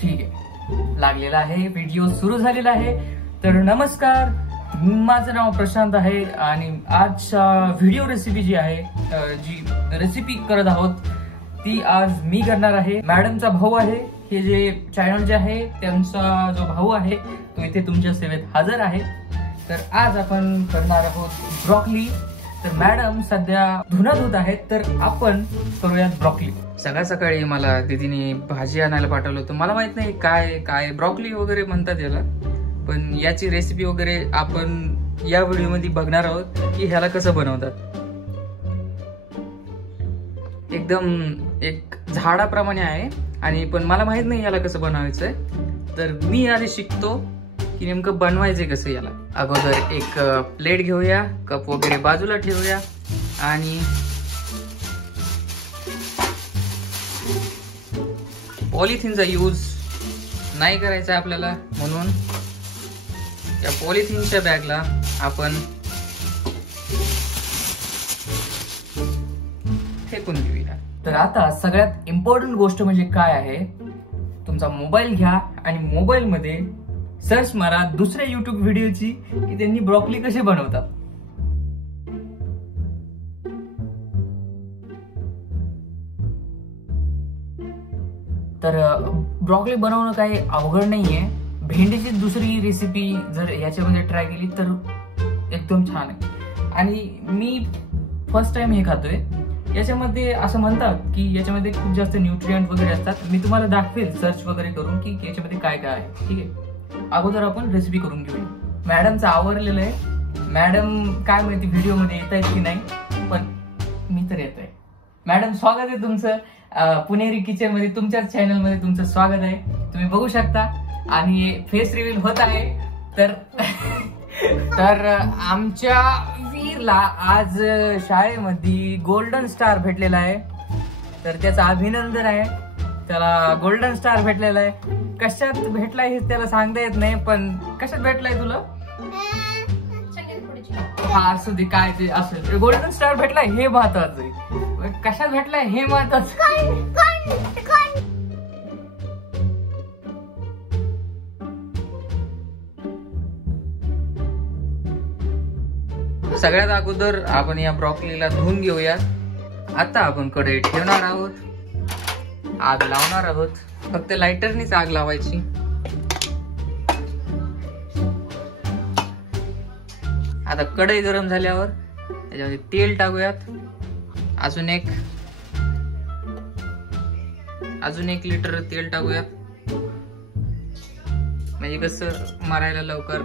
ठीक आहे, लागलेला आहे, व्हिडिओ सुरू झालेला आहे. तर नमस्कार, माझं नाव प्रशांत आहे आणि आजच्या व्हिडिओ रेसिपी जी आहे, जी रेसिपी करत आहोत ती आज मी करणार आहे. मॅडमचा भाऊ आहे, हे जे चॅनल जे आहे त्यांचा जो भाऊ आहे तो इथे तुमच्या सेवेत हजर आहे. तर आज आपण करणार आहोत ब्रॉकली. तर मॅडम सध्या धुना धुत आहेत, तर आपण करूयात ब्रॉकली. सकाळ सकाळी मला दीदीने भाजी आणायला पाठवलं होतं. मला माहित नाही काय काय ब्रॉकली वगैरे म्हणतात याला, पण याची रेसिपी वगैरे आपण या व्हिडिओमध्ये बघणार आहोत की ह्याला कसं बनवतात. एकदम एक झाडाप्रमाणे आहे आणि पण मला माहित नाही याला कसं बनवायचंय. तर मी आधी शिकतो की नेमकं बनवायचंय कसं याला. अगोदर एक प्लेट घेऊया, कप वगैरे बाजूला ठेवूया आणि पॉलिथिनचा यूज नाही करायचा आपल्याला, म्हणून या पॉलिथिनच्या बॅगला आपण फेकून देऊया. तर आता सगळ्यात इम्पॉर्टंट गोष्ट म्हणजे काय आहे, तुमचा मोबाईल घ्या आणि मोबाईल मध्ये सर्च मारा दुसऱ्या युट्यूब व्हिडिओची की त्यांनी ब्रॉकली कसे बनवतात. तर ब्रॉकली बनवणं काही अवघड नाहीये. भेंडीची दुसरी रेसिपी जर याच्यामध्ये ट्राय केली तर एकदम छान आहे आणि मी फर्स्ट टाइम हे खातोय. याच्यामध्ये असं म्हणतात की याच्यामध्ये खूप जास्त न्यूट्रिएंट वगैरे असतात. मी तुम्हाला दाखवेल सर्च वगैरे करून की याच्यामध्ये काय काय आहे. ठीक आहे, अगोदर आपण रेसिपी करून घेऊया. मॅडमचं आवरलेलं आहे. मॅडम काय माहिती व्हिडिओ मध्ये येत आहेत की नाही, पण मी तर येतोय. मॅडम स्वागत आहे तुमचं पुणेरी किचन मध्ये, तुमच्याच चॅनल मध्ये तुमचं स्वागत आहे. तुम्ही बघू शकता आणि फेस रिव्हील होत आहे. तर आमच्या वीरला आज शाळेमध्ये गोल्डन स्टार भेटलेला आहे, तर त्याचं अभिनंदन आहे. त्याला गोल्डन स्टार भेटलेला आहे. कशात भेटलाय हे त्याला सांगता येत नाही, पण कशात भेटलाय तुला? हा असू दे, काय ते असेल, गोल्डन स्टार भेटलाय हे महत्वाचं आहे. कशात भेटलाय हे महत्वाचं. सगळ्यात अगोदर आपण या ब्रॉकलीला धुवून घेऊया. आता आपण कढई ठेवणार आहोत, आग लावणार आहोत. फक्त लायटरनीच आग लावायची. आता कढई गरम झाल्यावर त्याच्यामध्ये तेल टाकूयात. अजून एक लिटर तेल टाकूयात, म्हणजे कसं मारायला लवकर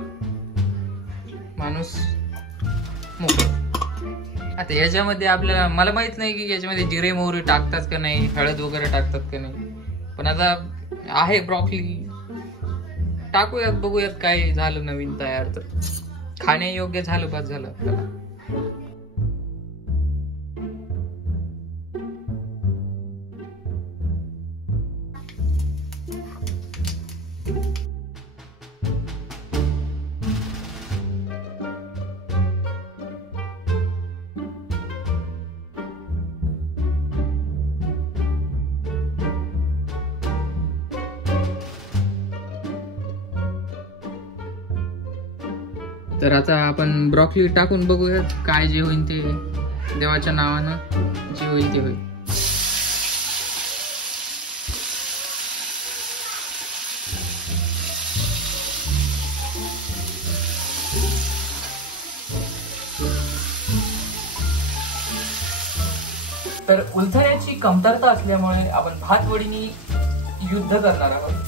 माणूस मोकळं. आता याच्यामध्ये आपल्याला, मला माहित नाही की याच्यामध्ये जिरे मोहरी टाकतात का नाही, हळद वगैरे टाकतात का नाही, पण आता आहे ब्रॉकली, टाकूयात, बघूयात काय झालं नवीन तयार. तर खाण्यायोग्य झालं, बस झालं आपल्याला. तर आता आपण ब्रॉकली टाकून बघूयात काय जे होईल ते, देवाच्या नावानं जे होईल ते होईल. तर उलथण्याची कमतरता असल्यामुळे आपण भातवडीनी युद्ध करणार आहोत.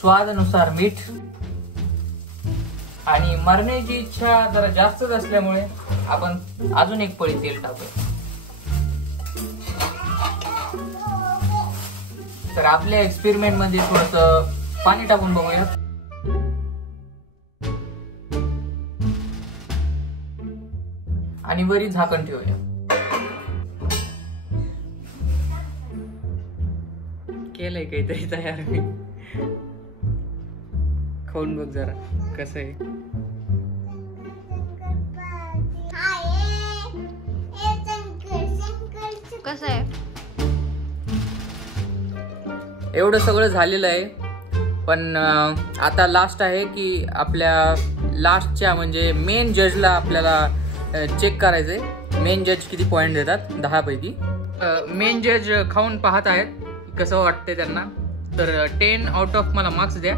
स्वादानुसार मीठ, आणि मरण्याची इच्छा जरा जास्तच असल्यामुळे आपण अजून एक पळी तेल टाकूया. तर आपल्या एक्सपेरिमेंट मध्ये थोडंसं पाणी टाकून बघूया. आणि वरी झाकण ठेवूया. केलंय काहीतरी तयार मी. खाऊन बघ जरा कसं आहे. कसं आहे? एवढं सगळं झालेलं आहे. पण आता लास्ट आहे की आपल्या लास्टच्या म्हणजे मेन जजला आपल्याला चेक करायचंय. मेन जज किती पॉइंट देतात 10 पैकी. मेन जज खाऊन पाहत आहेत कसं वाटतंय त्यांना. तर 10 आउट ऑफ मला मार्क्स द्या.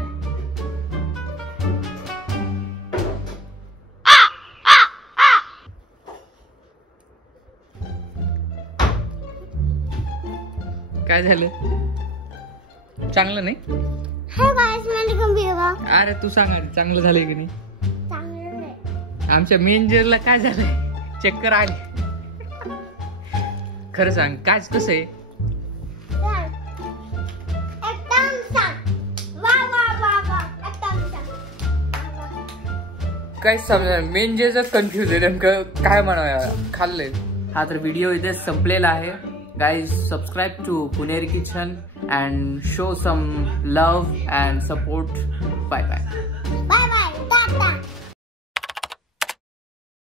काय झालं? चांगलं नाही? अरे तू सांग चांगलं झालंय की नाही? आमच्या मेन जजला काय झालंय? चक्कर आली. खरं सांग काय कसं आहे? काय समजा मेन जज कन्फ्युज आहे नेमकं काय म्हणावं. खाल्लंय. हा तर व्हिडिओ इथे संपलेला आहे. Guys, subscribe to Puneri Kitchen and show some love and support. Bye bye.